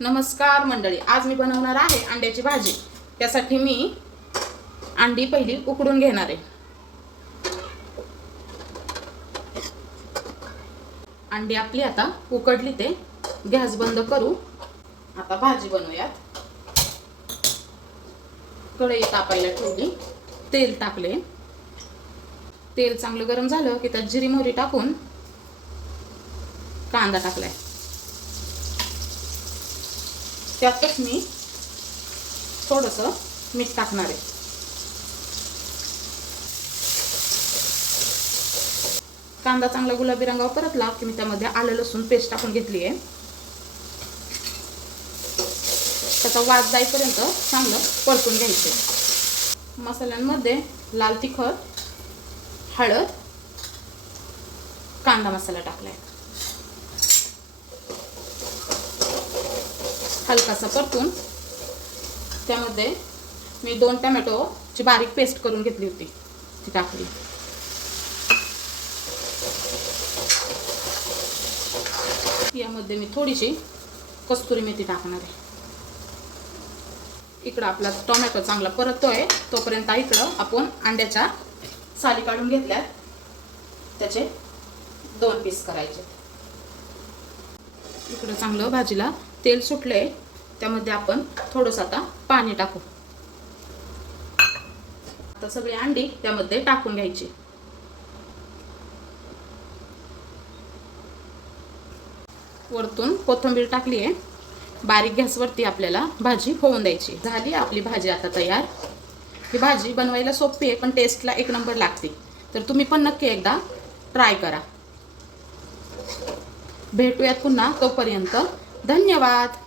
नमस्कार मंडळी, आज मी बनवणार आहे अंड्याची भाजी। त्यासाठी मी अंडी पहिली उकडून घेणार आहे। अंडी आपली आता उकडली ते गॅस बंद करू। आता भाजी बनवूयात। कढई तापायला ठेवली, तेल टाकले। तेल चांगलं गरम झालं की त्यात जिरी मोहरी टाकून कांदा टाकलाय। त्यातच मी थोडंसं मीठ टाकणार आहे। कांदा चांगला गुलाबी रंगावर परतला की मी त्यामध्ये आलं लसूण पेस्ट टाकून घेतली आहे। त्याचा वास जाईपर्यंत चांगलं परतून घ्यायचे। मसाल्यांमध्ये लाल तिखट, हळद, कांदा मसाला टाकलाय। हलकासा परतून त्यामध्ये मी 2 टोमॅटोची बारीक पेस्ट करून घेतली होती, ती टाकली। यामध्ये मी थोडीशी कस्तुरी मेथी टाकणार आहे। इकडं आपला टोमॅटो चांगला परततोय, तोपर्यंत इकडं आपण अंड्याच्या साली काढून घेतल्यात, त्याचे 2 पीस करायचे। इकडं चांगलं भाजीला तेल सुटले, त्यामध्ये आपण थोडंसं आता पाणी टाकू। आता सगळी अंडी त्यामध्ये टाकून घ्यायची। वरतून कोथिंबीर टाकली आहे। बारीक गॅसवरती आपल्याला भाजी होऊन द्यायची। झाली आपली भाजी आता तयार। ही भाजी बनवायला सोपी आहे, पण टेस्टला एक नंबर लागते। तर तुम्ही पण नक्की एकदा ट्राय करा। भेटूयात पुन्हा, तोपर्यंत धन्यवाद।